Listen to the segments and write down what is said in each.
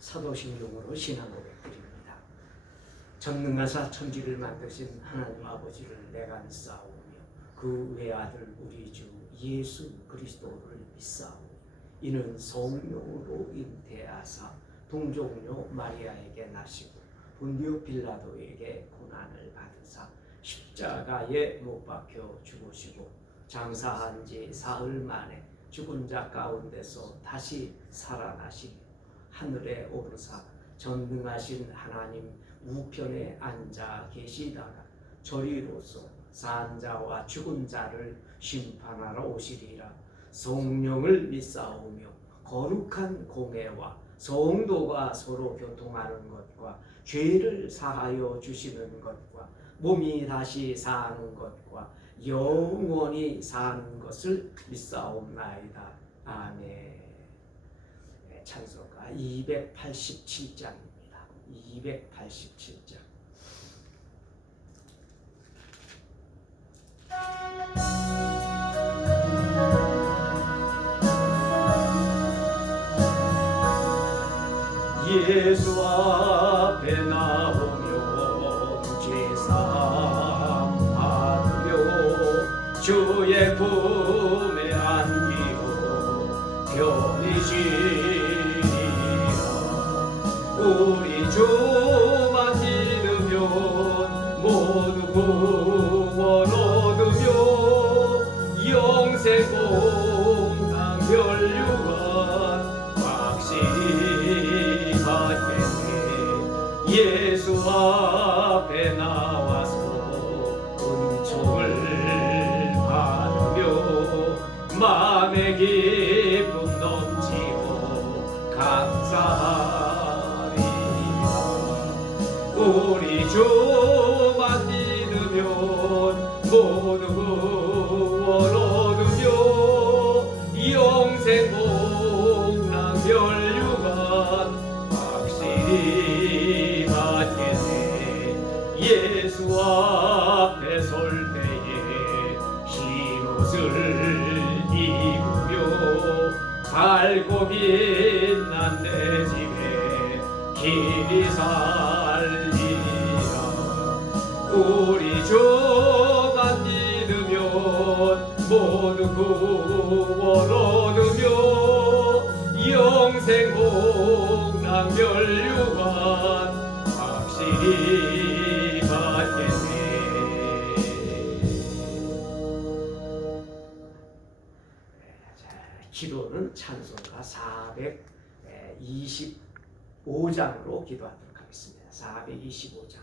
사도신경으로 신앙 고백드립니다. 전능하사 천지를 만드신 하나님 아버지를 내가 믿사오며 그 외아들 우리 주 예수 그리스도를 믿사오며 이는 성령으로 잉태하사 동정녀 마리아에게 나시고 본디오 빌라도에게 고난을 받으사 십자가에 못 박혀 죽으시고 장사한 지 사흘 만에 죽은 자 가운데서 다시 살아나시며 하늘에 오르사 전능하신 하나님 우편에 앉아 계시다가 저리로서 산 자와 죽은 자를 심판하러 오시리라. 성령을 믿사오며 거룩한 공회와 성도가 서로 교통하는 것과 죄를 사하여 주시는 것과 몸이 다시 사는 것과 영원히 사는 것을 믿사옵나이다. 아멘. 찬송가 287장입니다. 287장. 예수 앞에 나오면 죄사함 받으며 주의 품에 안기고 편히 쉬리라. 우리 주만 믿으면 모두 구원 얻으며 영생 공당 멸류관 확실히 받겠네. 예수 앞에 나와서 은총을 받으며 마음의 기쁨 넘치고 감사하리라. 우리 주만 믿으면 모두 구원 얻으며 영생 복락 멸류관 확실히 받겠네. 예수 앞에 설 때에 흰옷을 입으며 밝고 빛난 내 집에 길이 살리라. 우리 주만 믿으면 모두 구원 얻으며 영생 복락 멸류관 확실히 받겠네. 기도는 찬송가 425장으로 기도하도록 하겠습니다. 425장.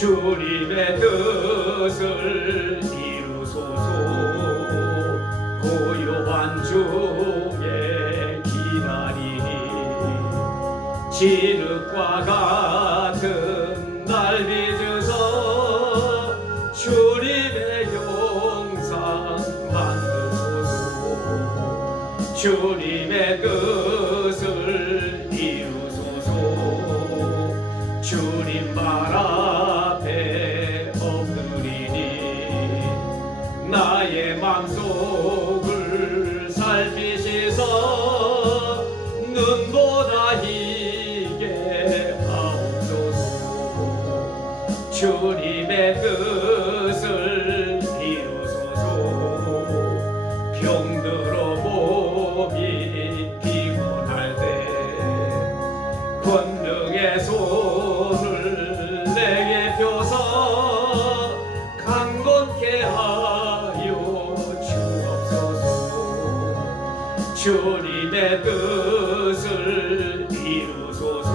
주님의 뜻을 이루소서. 고요한 중에 기다리니 진흙과 같은 날 빚어서 주님의 영상 만드소서. 주님의 뜻을 이루소서. 주님 말 나의 맘속을 살피시서 눈보다 희게 하옵소서. 주님의 뜻을 이루소서. 병들어 몸이 피곤할 때 권능의 손을 내게 펴서 강건케 주님의 뜻을 이루소서.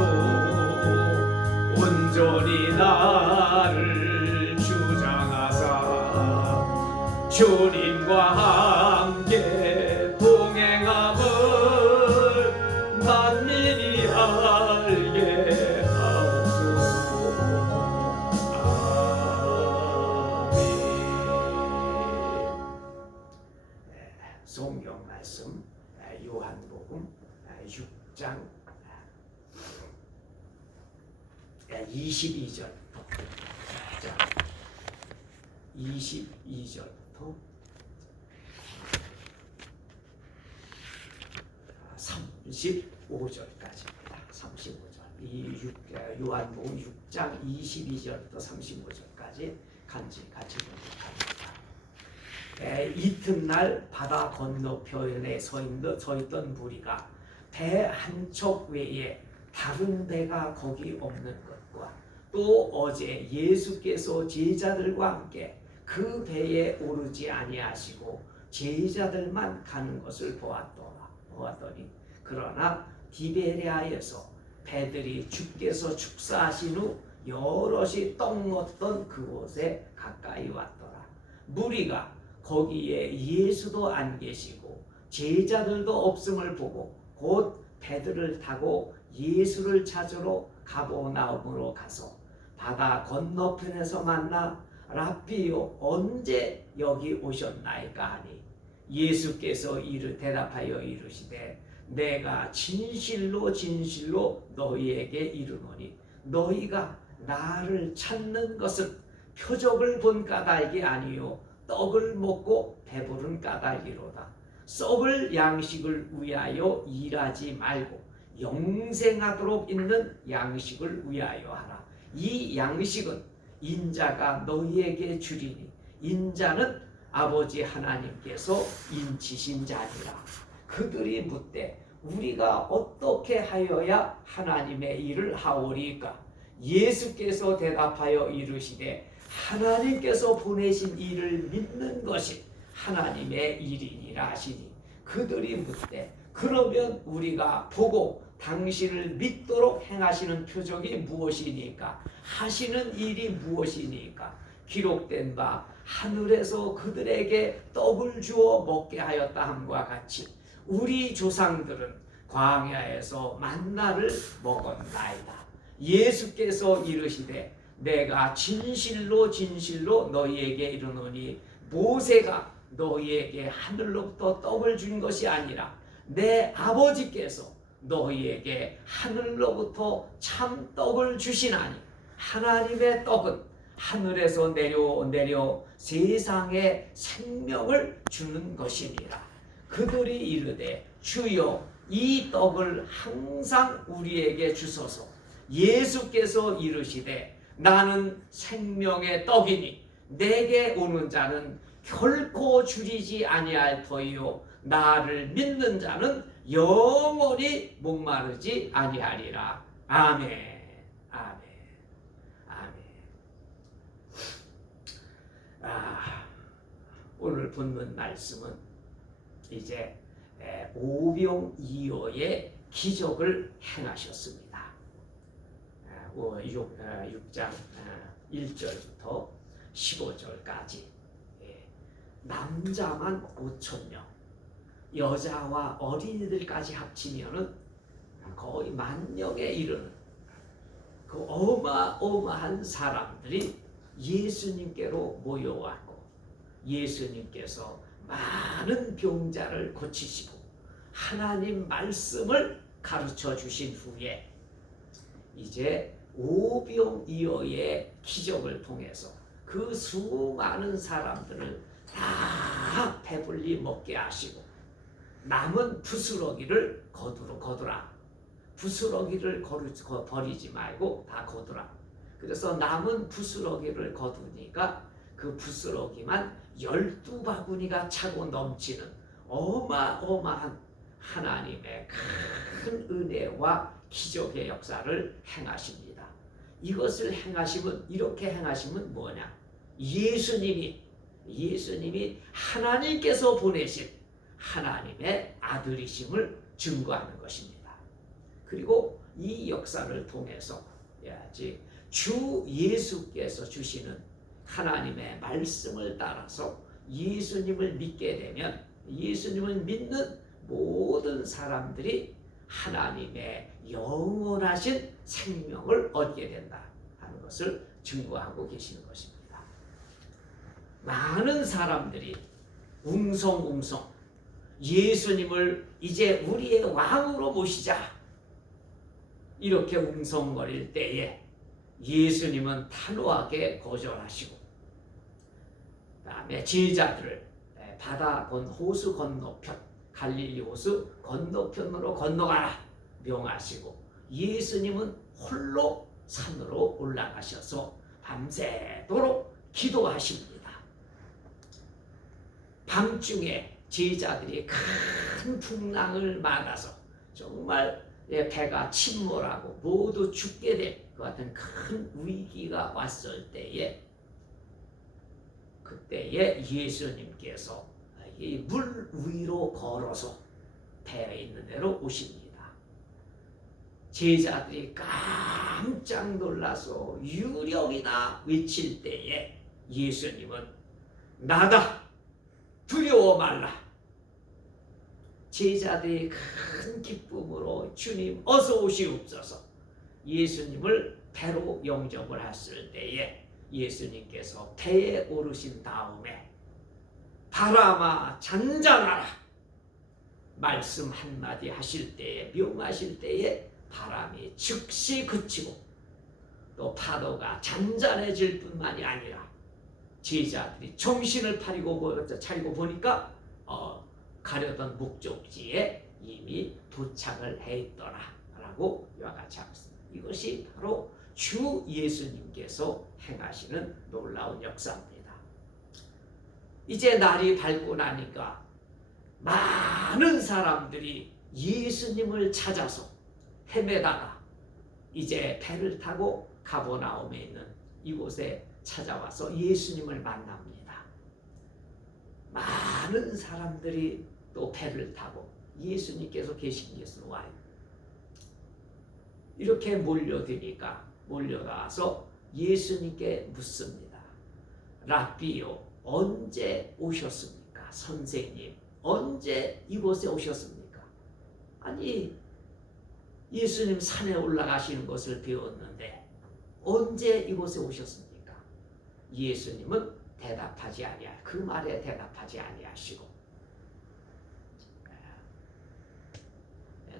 온전히 나를 주장하사 주님과 함께 동행함을 만민이 알게 하옵소서. 아멘. 성경 말씀 요한복음 6장 22절부터 22절부터 35절까지입니다. 35절. 요한복음 6장 22절부터 35절까지 같이 보도록 합니다. 이튿날 바다 건너편에 서 있던 무리가 배 한 척 외에 다른 배가 거기 없는 것과 또 어제 예수께서 제자들과 함께 그 배에 오르지 아니하시고 제자들만 가는 것을 보았더니 그러나 디베레아에서 배들이 주께서 축사하신 후 여럿이 떡 먹던 그곳에 가까이 왔더라. 무리가 거기에 예수도 안 계시고 제자들도 없음을 보고 곧 배들을 타고 예수를 찾으러 가버나움으로 가서 바다 건너편에서 만나 랍비요 언제 여기 오셨나이까 하니 예수께서 대답하여 이르시되 내가 진실로 너희에게 이르노니 너희가 나를 찾는 것은 표적을 본 까닭이 아니요 떡을 먹고 배부른 까닭이로다. 썩을 양식을 위하여 일하지 말고 영생하도록 있는 양식을 위하여 하라. 이 양식은 인자가 너희에게 주리니 인자는 아버지 하나님께서 인치신 자니라. 그들이 묻되 우리가 어떻게 하여야 하나님의 일을 하오리까? 예수께서 대답하여 이르시되 하나님께서 보내신 일을 믿는 것이 하나님의 일이니라 하시니 그들이 묻되 그러면 우리가 보고 당신을 믿도록 행하시는 표적이 무엇이니까? 하시는 일이 무엇이니까? 기록된 바 하늘에서 그들에게 떡을 주어 먹게 하였다 함과 같이 우리 조상들은 광야에서 만나를 먹었나이다. 예수께서 이르시되 내가 진실로 너희에게 이르노니 모세가 너희에게 하늘로부터 떡을 준 것이 아니라 내 아버지께서 너희에게 하늘로부터 참 떡을 주시나니 하나님의 떡은 하늘에서 내려 세상에 생명을 주는 것이니라. 그들이 이르되 주여 이 떡을 항상 우리에게 주소서. 예수께서 이르시되 나는 생명의 떡이니 내게 오는 자는 결코 줄이지 아니할 터이요 나를 믿는 자는 영원히 목마르지 아니하리라. 아멘. 아멘. 아멘. 오늘 본문 말씀은 이제 오병이어의 기적을 행하셨습니다. 6장 1절부터 15절까지 남자만 5,000명, 여자와 어린이들까지 합치면은 거의 10,000명에 이르는 그 어마어마한 사람들이 예수님께로 모여왔고 예수님께서 많은 병자를 고치시고 하나님 말씀을 가르쳐 주신 후에 이제 오병이어의 기적을 통해서 그 수많은 사람들을 다 배불리 먹게 하시고 남은 부스러기를 거두라. 부스러기를 버리지 말고 다 거두라. 그래서 남은 부스러기를 거두니까 그 부스러기만 12바구니가 차고 넘치는 어마어마한 하나님의 큰 은혜와 기적의 역사를 행하십니다. 이것을 이렇게 행하시면 뭐냐? 예수님이 하나님께서 보내신 하나님의 아들이심을 증거하는 것입니다. 그리고 이 역사를 통해서 주 예수께서 주시는 하나님의 말씀을 따라서 예수님을 믿게 되면 예수님을 믿는 모든 사람들이 하나님의 영원하신 생명을 얻게 된다 하는 것을 증거하고 계시는 것입니다. 많은 사람들이 웅성웅성 예수님을 이제 우리의 왕으로 모시자 이렇게 웅성거릴 때에 예수님은 단호하게 거절하시고 그다음에 제자들을 바다 호수 건너편 갈릴리 호수 건너편으로 건너가라 명하시고 예수님은 홀로 산으로 올라가셔서 밤새도록 기도하십니다. 밤중에 제자들이 큰 풍랑을 만나서 정말 배가 침몰하고 모두 죽게 될 것 같은 큰 위기가 왔을 때에 그때에 예수님께서 이 물 위로 걸어서 배에 있는 데로 오십니다. 제자들이 깜짝 놀라서 유령이다 외칠 때에 예수님은 나다 두려워 말라. 제자들이 큰 기쁨으로 주님 어서 오시옵소서 예수님을 배로 영접을 했을 때에 예수님께서 배에 오르신 다음에 바람아 잔잔하라 말씀 한마디 하실 때에 명하실 때에 바람이 즉시 그치고 또 파도가 잔잔해질 뿐만이 아니라 제자들이 정신을 차리고 보니까 가려던 목적지에 이미 도착을 해 있더라라고 이와 같이 하고 있습니다. 이것이 바로 주 예수님께서 행하시는 놀라운 역사입니다. 이제 날이 밝고 나니까 많은 사람들이 예수님을 찾아서 헤매다가 이제 배를 타고 가버나움에 있는 이곳에 찾아와서 예수님을 만납니다. 많은 사람들이 또 배를 타고 예수님께서 계신 곳으로 와요. 이렇게 몰려나와서 예수님께 묻습니다. 랍비요 언제 오셨습니까? 선생님 언제 이곳에 오셨습니까? 아니 예수님 산에 올라가시는 것을 배웠는데 언제 이곳에 오셨습니까? 예수님은 대답하지 아니하 그 말에 대답하지 아니하시고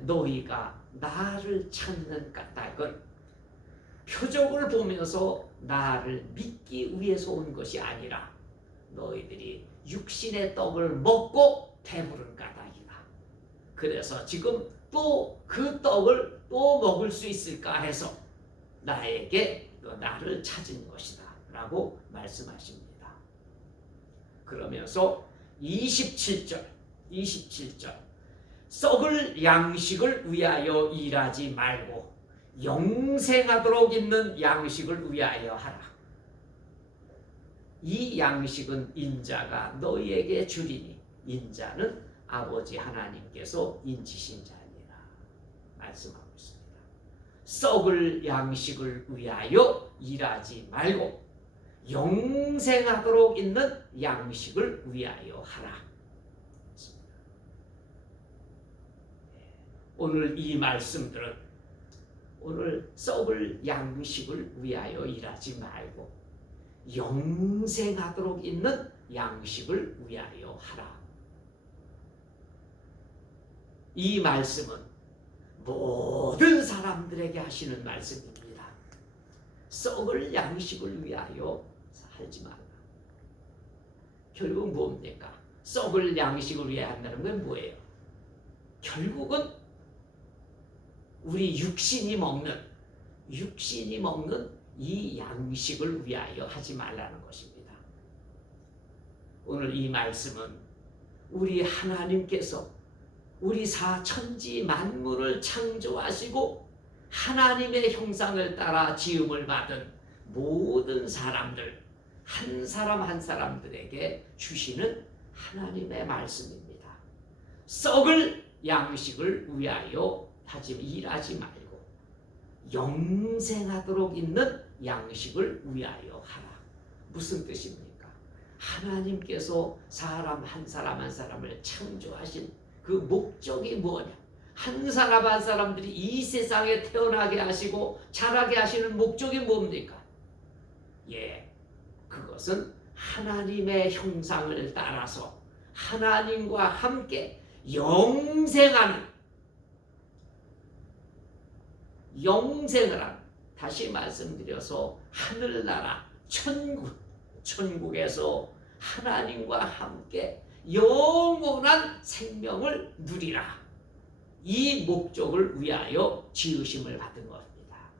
너희가 나를 찾는 까닭은 표적을 보면서 나를 믿기 위해서 온 것이 아니라 너희들이 육신의 떡을 먹고 배부른 까닭이다. 그래서 지금 또 그 떡을 또 먹을 수 있을까 해서 나에게 나를 찾은 것이다 라고 말씀하십니다. 그러면서 27절 썩을 양식을 위하여 일하지 말고 영생하도록 있는 양식을 위하여 하라. 이 양식은 인자가 너희에게 주리니 인자는 아버지 하나님께서 인치신 자니라 말씀하고 있습니다. 썩을 양식을 위하여 일하지 말고 영생하도록 있는 양식을 위하여 하라. 오늘 이 말씀들은 오늘 썩을 양식을 위하여 일하지 말고 영생하도록 있는 양식을 위하여 하라. 이 말씀은 모든 사람들에게 하시는 말씀입니다. 썩을 양식을 위하여 하지 말라. 결국 뭡니까? 썩을 양식을 위해 한다는 건 뭐예요? 결국은 우리 육신이 먹는 이 양식을 위하여 하지 말라는 것입니다. 오늘 이 말씀은 우리 하나님께서 우리 사천지 만물을 창조하시고 하나님의 형상을 따라 지음을 받은 모든 사람들 한 사람 한 사람들에게 주시는 하나님의 말씀입니다. 썩을 양식을 위하여 일하지 말고 영생하도록 있는 양식을 위하여 하라. 무슨 뜻입니까? 하나님께서 사람 한 사람을 창조하신 그 목적이 뭐냐? 한 사람 한 사람들이 이 세상에 태어나게 하시고 자라게 하시는 목적이 뭡니까? 그것은 하나님의 형상을 따라서 하나님과 함께 영생을 하는, 다시 말씀드려서 하늘나라 천국에서 하나님과 함께 영원한 생명을 누리라. 이 목적을 위하여 지으심을 받은 겁니다.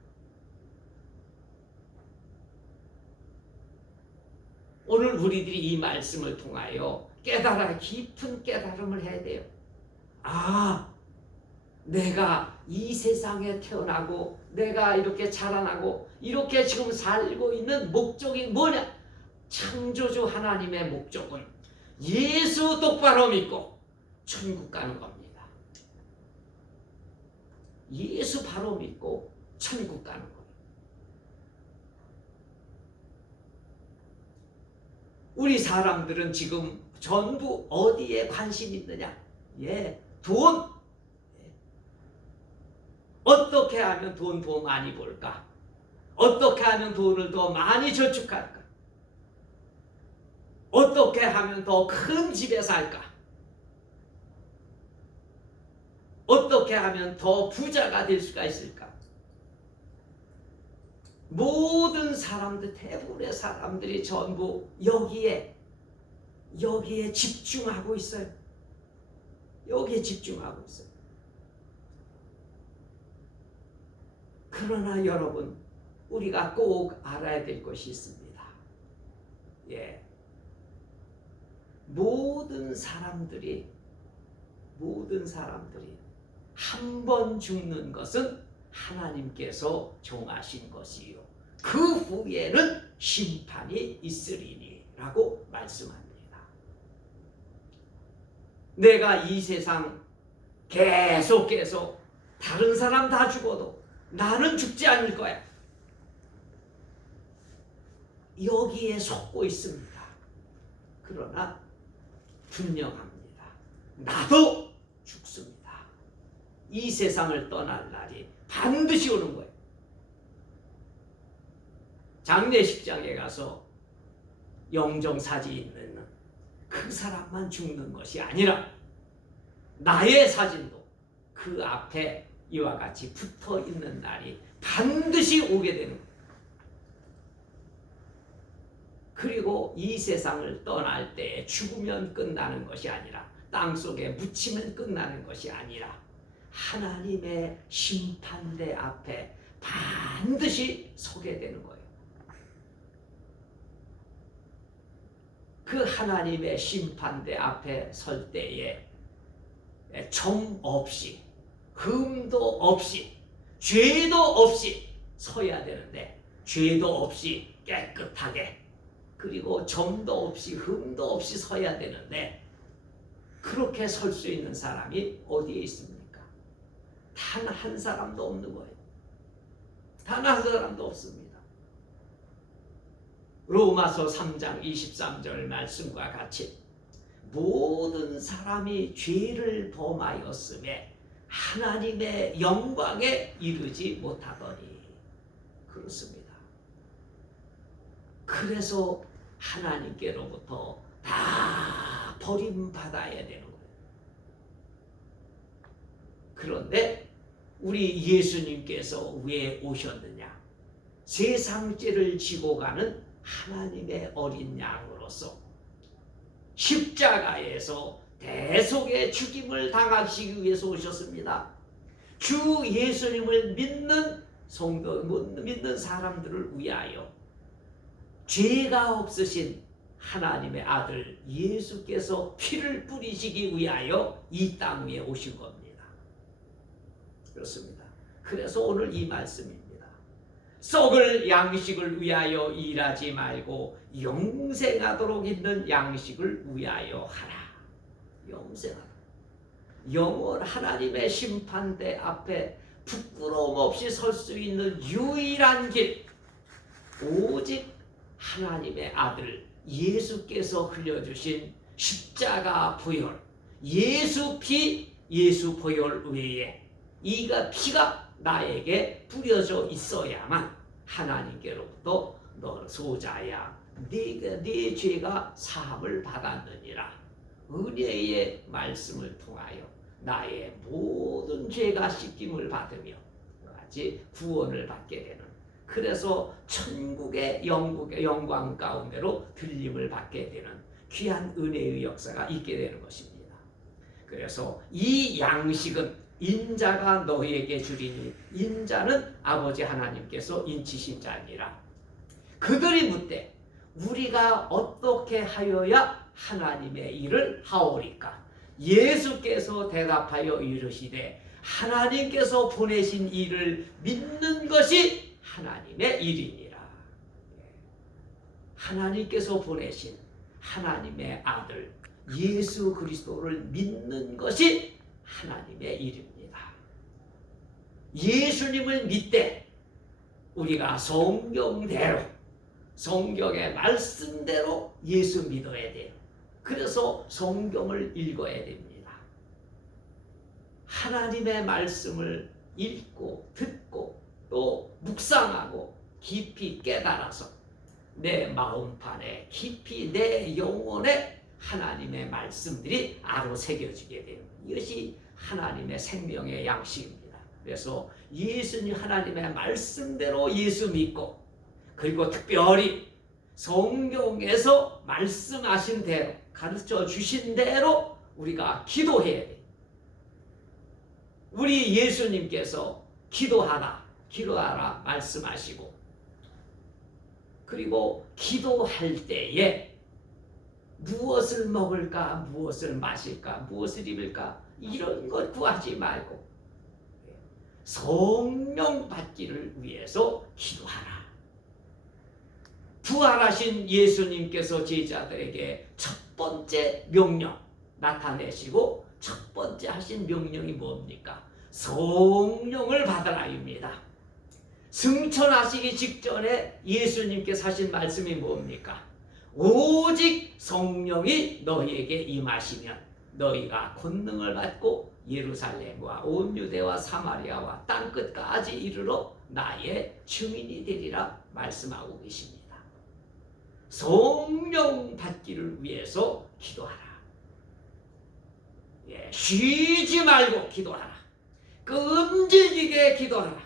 오늘 우리들이 이 말씀을 통하여 깊은 깨달음을 해야 돼요. 내가 이 세상에 태어나고 내가 이렇게 자라나고 이렇게 지금 살고 있는 목적이 뭐냐? 창조주 하나님의 목적은 예수 똑바로 믿고 천국 가는 겁니다. 예수 바로 믿고 천국 가는 거예요. 우리 사람들은 지금 전부 어디에 관심이 있느냐? 돈. 어떻게 하면 돈 더 많이 벌까? 어떻게 하면 돈을 더 많이 저축할까? 어떻게 하면 더 큰 집에 살까? 어떻게 하면 더 부자가 될 수가 있을까? 모든 사람들, 대부분의 사람들이 전부 여기에 집중하고 있어요. 여기에 집중하고 있어요. 그러나 여러분, 우리가 꼭 알아야 될 것이 있습니다. 모든 사람들이 한 번 죽는 것은 하나님께서 정하신 것이요, 그 후에는 심판이 있으리니 라고 말씀합니다. 내가 이 세상 계속 다른 사람 다 죽어도 나는 죽지 않을 거야, 여기에 속고 있습니다. 그러나 분명합니다. 나도 죽습니다. 이 세상을 떠날 날이 반드시 오는 거예요. 장례식장에 가서 영정사진 있는 그 사람만 죽는 것이 아니라 나의 사진도 그 앞에 이와 같이 붙어 있는 날이 반드시 오게 되는 거예요. 그리고 이 세상을 떠날 때 죽으면 끝나는 것이 아니라, 땅속에 묻히면 끝나는 것이 아니라 하나님의 심판대 앞에 반드시 서게 되는 거예요. 그 하나님의 심판대 앞에 설 때에 점 없이, 흠도 없이, 죄도 없이 서야 되는데, 죄도 없이 깨끗하게, 그리고 점도 없이 흠도 없이 서야 되는데, 그렇게 설 수 있는 사람이 어디에 있습니까? 단 한 사람도 없는 거예요. 단 한 사람도 없습니다. 로마서 3장 23절 말씀과 같이 모든 사람이 죄를 범하였음에 하나님의 영광에 이르지 못하더니, 그렇습니다. 그래서 하나님께로부터 다 버림받아야 되는 거예요. 그런데 우리 예수님께서 왜 오셨느냐? 세상 죄를 지고 가는 하나님의 어린 양으로서 십자가에서 대속의 죽임을 당하시기 위해서 오셨습니다. 주 예수님을 믿는 성도, 믿는 사람들을 위하여 죄가 없으신 하나님의 아들 예수께서 피를 뿌리시기 위하여 이 땅 위에 오신 겁니다. 그렇습니다. 그래서 오늘 이 말씀입니다. 썩을 양식을 위하여 일하지 말고 영생하도록 있는 양식을 위하여 하라. 영생하라. 영원 하나님의 심판대 앞에 부끄러움 없이 설 수 있는 유일한 길, 오직 하나님의 아들 예수께서 흘려주신 십자가 보혈, 예수 피, 예수 보혈 외에 이가 피가 나에게 뿌려져 있어야만 하나님께로부터 너 소자야, 네 죄가 사함을 받았느니라, 은혜의 말씀을 통하여 나의 모든 죄가 씻김을 받으며 같이 구원을 받게 되는, 그래서 천국의 영광 가운데로 들림을 받게 되는 귀한 은혜의 역사가 있게 되는 것입니다. 그래서 이 양식은 인자가 너희에게 주리니 인자는 아버지 하나님께서 인치신 자니라. 그들이 묻되 우리가 어떻게 하여야 하나님의 일을 하오리까? 예수께서 대답하여 이르시되 하나님께서 보내신 일을 믿는 것이 하나님의 일이니라. 하나님께서 보내신 하나님의 아들 예수 그리스도를 믿는 것이 하나님의 일입니다. 예수님을 믿되 우리가 성경대로, 성경의 말씀대로 예수 믿어야 돼요. 그래서 성경을 읽어야 됩니다. 하나님의 말씀을 읽고 듣고 또 묵상하고 깊이 깨달아서 내 마음판에 깊이 내 영혼에 하나님의 말씀들이 아로 새겨지게 돼요. 이것이 하나님의 생명의 양식입니다. 그래서 예수님 하나님의 말씀대로 예수 믿고, 그리고 특별히 성경에서 말씀하신 대로, 가르쳐 주신 대로 우리가 기도해야 돼요. 우리 예수님께서 기도하라 말씀하시고, 그리고 기도할 때에 무엇을 먹을까, 무엇을 마실까, 무엇을 입을까, 이런 것 구하지 말고 성령 받기를 위해서 기도하라. 부활하신 예수님께서 제자들에게 첫 번째 명령 나타내시고, 첫 번째 하신 명령이 뭡니까? 성령을 받으라입니다. 승천하시기 직전에 예수님께서 하신 말씀이 뭡니까? 오직 성령이 너희에게 임하시면 너희가 권능을 받고 예루살렘과 온 유대와 사마리아와 땅끝까지 이르러 나의 증인이 되리라 말씀하고 계십니다. 성령 받기를 위해서 기도하라. 쉬지 말고 기도하라. 끈질기게 기도하라.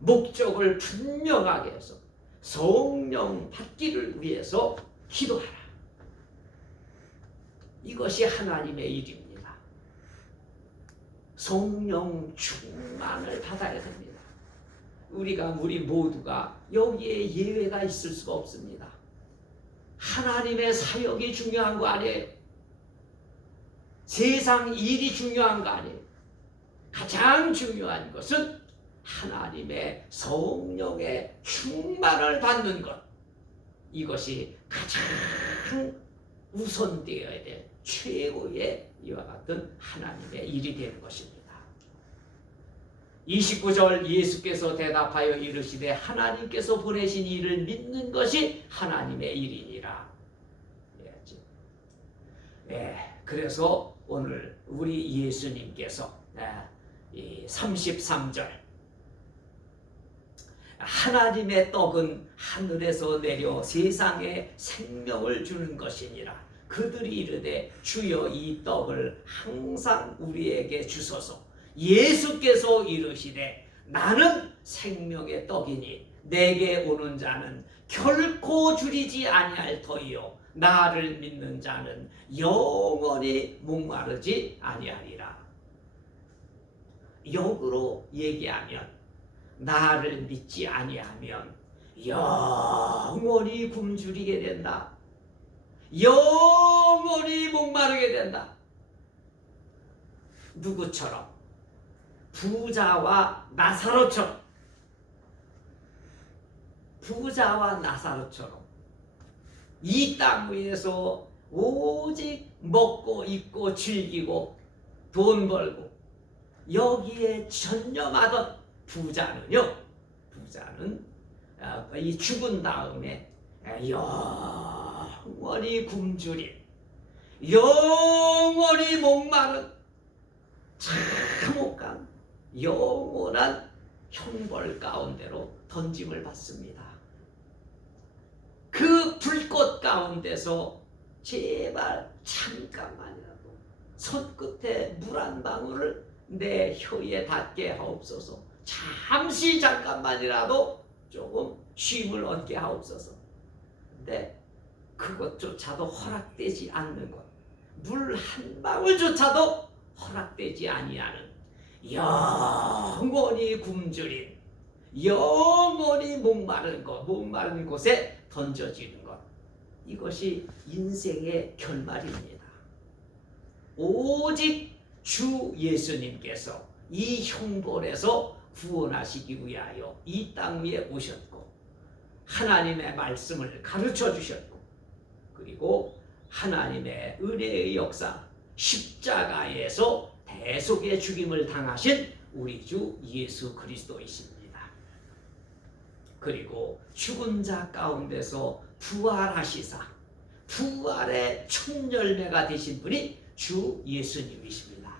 목적을 분명하게 해서 성령 받기를 위해서 기도하라. 이것이 하나님의 일입니다. 성령 충만을 받아야 됩니다. 우리 모두가 여기에 예외가 있을 수가 없습니다. 하나님의 사역이 중요한 거 아니에요. 세상 일이 중요한 거 아니에요. 가장 중요한 것은 하나님의 성령의 충만을 받는 것, 이것이 가장 우선되어야 될 최고의 이와 같은 하나님의 일이 되는 것입니다. 29절 예수께서 대답하여 이르시되 하나님께서 보내신 일을 믿는 것이 하나님의 일이니라. 그래서 오늘 우리 예수님께서 33절 하나님의 떡은 하늘에서 내려 세상에 생명을 주는 것이니라. 그들이 이르되 주여 이 떡을 항상 우리에게 주소서. 예수께서 이르시되 나는 생명의 떡이니 내게 오는 자는 결코 줄이지 아니할 터이요 나를 믿는 자는 영원히 목마르지 아니하리라. 역으로 얘기하면 나를 믿지 아니하면 영원히 굶주리게 된다. 영원히 목마르게 된다. 누구처럼? 부자와 나사로처럼. 부자와 나사로처럼 이 땅 위에서 오직 먹고 입고 즐기고 돈 벌고 여기에 전념하던 부자는요, 부자는 이 죽은 다음에 영원히 굶주린, 영원히 목마른, 참혹한 영원한 형벌 가운데로 던짐을 받습니다. 그 불꽃 가운데서 제발 잠깐만이라도 손끝에 물 한 방울을 내 혀에 닿게 하옵소서. 잠시 잠깐만이라도 조금 쉼을 얻게 하옵소서. 근데 그것조차도 허락되지 않는 것, 물 한 방울조차도 허락되지 아니하는 영원히 굶주린, 영원히 목마른 곳에 던져지는 것, 이것이 인생의 결말입니다. 오직 주 예수님께서 이 형벌에서 구원하시기 위하여 이 땅 위에 오셨고 하나님의 말씀을 가르쳐 주셨고, 그리고 하나님의 은혜의 역사 십자가에서 대속의 죽임을 당하신 우리 주 예수 그리스도이십니다. 그리고 죽은 자 가운데서 부활하시사 부활의 첫 열매가 되신 분이 주 예수님이십니다.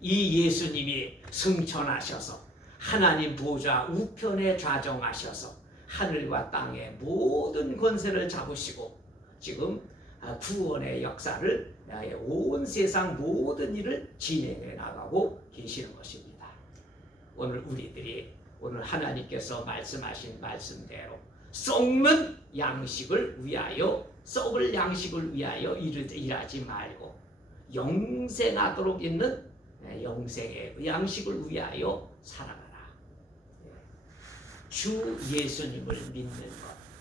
이 예수님이 승천하셔서 하나님 보좌 우편에 좌정하셔서 하늘과 땅의 모든 권세를 잡으시고 지금 구원의 역사를 온 세상 모든 일을 진행해 나가고 계시는 것입니다. 오늘 하나님께서 말씀하신 말씀대로 썩는 양식을 위하여, 썩을 양식을 위하여 일하지 말고 영생하도록 있는 영생의 양식을 위하여 살아가라. 주 예수님을 믿는 것,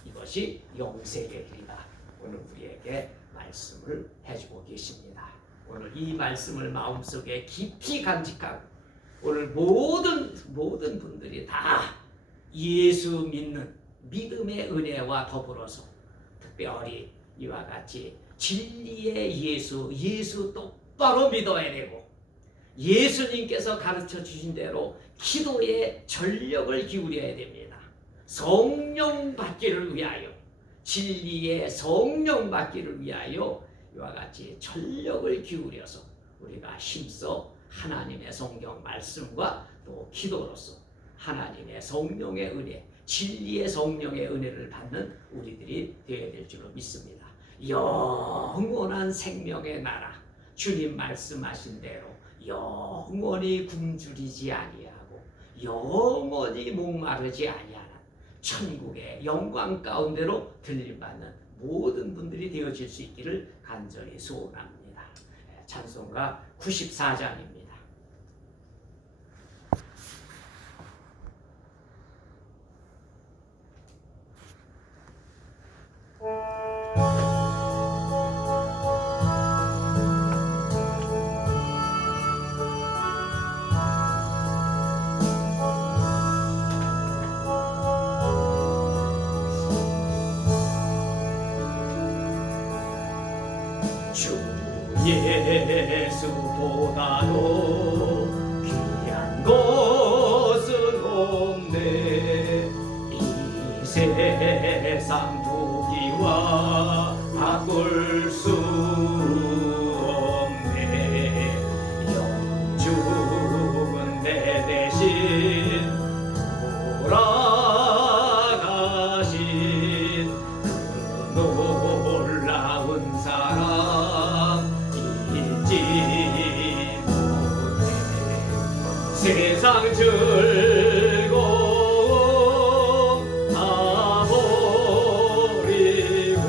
이것이 영생의 길이다. 오늘 우리에게 말씀을 해주고 계십니다. 오늘 이 말씀을 마음속에 깊이 간직하고 오늘 모든 분들이 다 예수 믿는 믿음의 은혜와 더불어서 특별히 이와 같이 진리의 예수 똑바로 믿어야 되고 예수님께서 가르쳐 주신 대로 기도에 전력을 기울여야 됩니다. 성령 받기를 위하여, 진리의 성령 받기를 위하여 이와 같이 전력을 기울여서 우리가 힘써 하나님의 성경 말씀과 또 기도로서 하나님의 성령의 은혜, 진리의 성령의 은혜를 받는 우리들이 되어야 될 줄로 믿습니다. 영원한 생명의 나라, 주님 말씀하신 대로 영원히 굶주리지 아니하고 영원히 목마르지 아니하는 천국의 영광 가운데로 들림받는 모든 분들이 되어질 수 있기를 간절히 소원합니다. 찬송가 94장입니다. 주 예수보다도 귀한 것은 없네. 이 세상 부귀와 바꿀 수 없네. 영죽은 내 대신 돌아가신 그 놀라운 사랑 잊지 못해. 세상 즐거움 다 버리고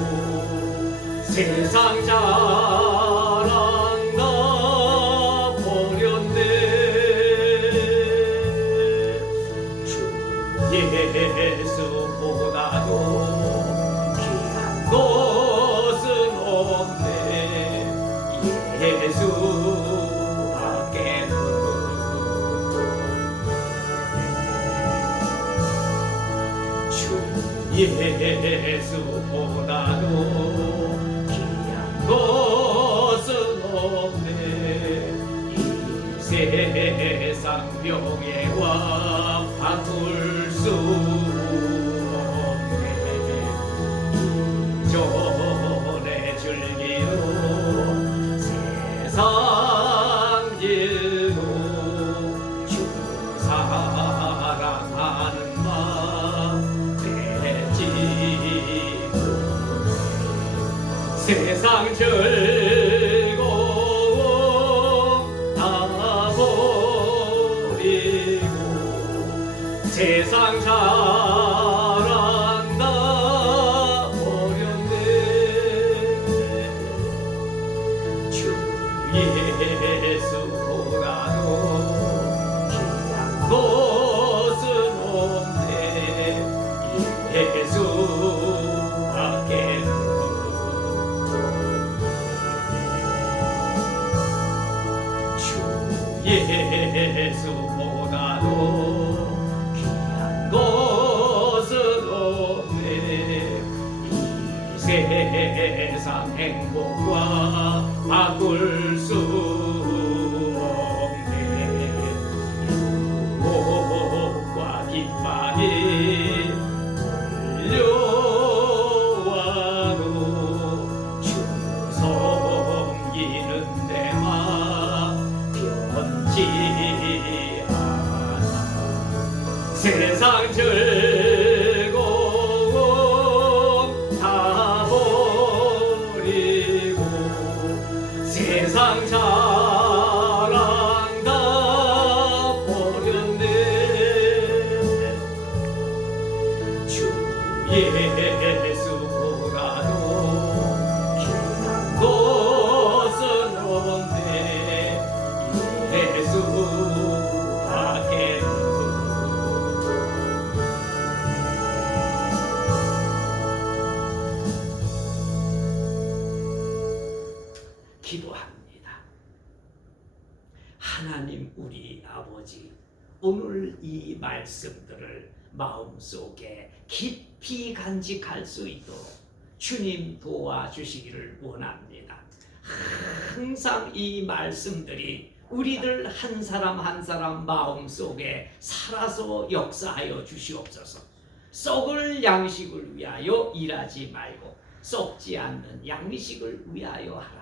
세상 자랑 다 버렸네. 주 예수보다도 귀한 것은 없네. 예수밖에는 주 예수보다도 귀한 것은 없네. 이 세상 명예와 바꿀 수 없네. 전에 즐기는 세상 일로 주 사랑하는 맘 맺지 못해. 세상 세상 즐거움 다 버리고 세상 자랑다 버렸네. 주 예수보다도 귀한 것은 없네. 예수밖에 주 예수보다도 귀한 것은 없네. 이 세상 행복과 바꿀 수 없네. 유혹과 핍박이 불려와도 주 섬기는 데만 변치 않아. 세상 즐거움 다 버리고 세상 자랑 다 버렸네. 주 예수보다도 귀한 것은 없네. 예수밖에 기도합니다. 하나님 우리 아버지, 오늘 이 말씀들을 마음속에 깊이 간직할 수 있도록 주님 도와주시기를 원합니다. 항상 이 말씀들이 우리들 한 사람 한 사람 마음속에 살아서 역사하여 주시옵소서. 썩을 양식을 위하여 일하지 말고 썩지 않는 양식을 위하여 하라.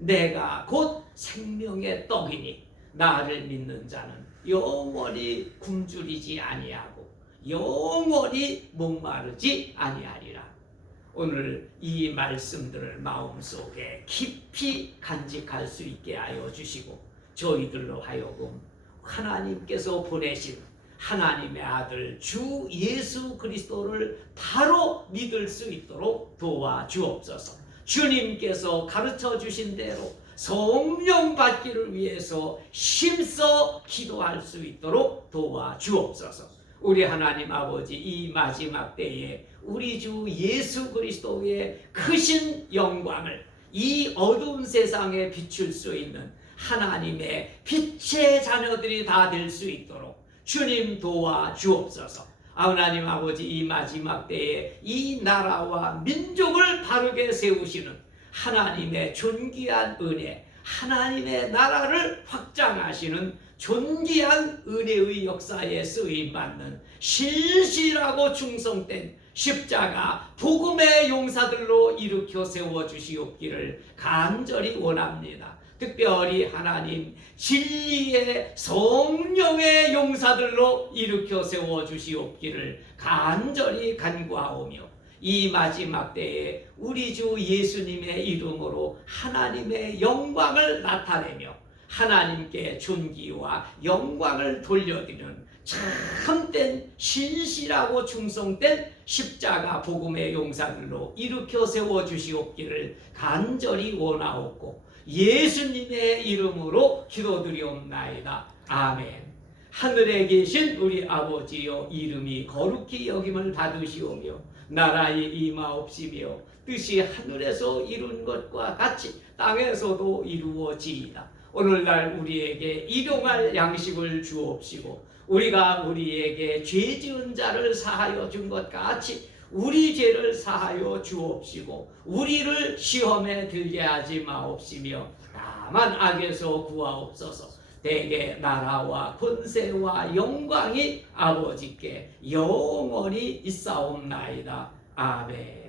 내가 곧 생명의 떡이니 나를 믿는 자는 영원히 굶주리지 아니하고 영원히 목마르지 아니하리라. 오늘 이 말씀들을 마음속에 깊이 간직할 수 있게 하여 주시고 저희들로 하여금 하나님께서 보내신 하나님의 아들 주 예수 그리스도를 바로 믿을 수 있도록 도와주옵소서. 주님께서 가르쳐 주신 대로 성령 받기를 위해서 힘써 기도할 수 있도록 도와주옵소서. 우리 하나님 아버지, 이 마지막 때에 우리 주 예수 그리스도의 크신 영광을 이 어두운 세상에 비출 수 있는 하나님의 빛의 자녀들이 다 될 수 있도록 주님 도와주옵소서. 하나님 아버지, 이 마지막 때에 이 나라와 민족을 바르게 세우시는 하나님의 존귀한 은혜, 하나님의 나라를 확장하시는 존귀한 은혜의 역사에 쓰임받는 신실하고 충성된 십자가 복음의 용사들로 일으켜 세워주시옵기를 간절히 원합니다. 특별히 하나님 진리의 성령의 용사들로 일으켜 세워주시옵기를 간절히 간구하오며 이 마지막 때에 우리 주 예수님의 이름으로 하나님의 영광을 나타내며 하나님께 존귀와 영광을 돌려드리는 참된 신실하고 충성된 십자가 복음의 용사들로 일으켜 세워주시옵기를 간절히 원하옵고 예수님의 이름으로 기도드리옵나이다. 아멘. 하늘에 계신 우리 아버지여, 이름이 거룩히 여김을 받으시오며 나라에 임하옵시며 뜻이 하늘에서 이룬 것과 같이 땅에서도 이루어지이다. 오늘날 우리에게 일용할 양식을 주옵시고 우리가 우리에게 죄 지은 자를 사하여 준 것 같이 우리 죄를 사하여 주옵시고 우리를 시험에 들게 하지 마옵시며 다만 악에서 구하옵소서. 대개 나라와 권세와 영광이 아버지께 영원히 있사옵나이다. 아멘.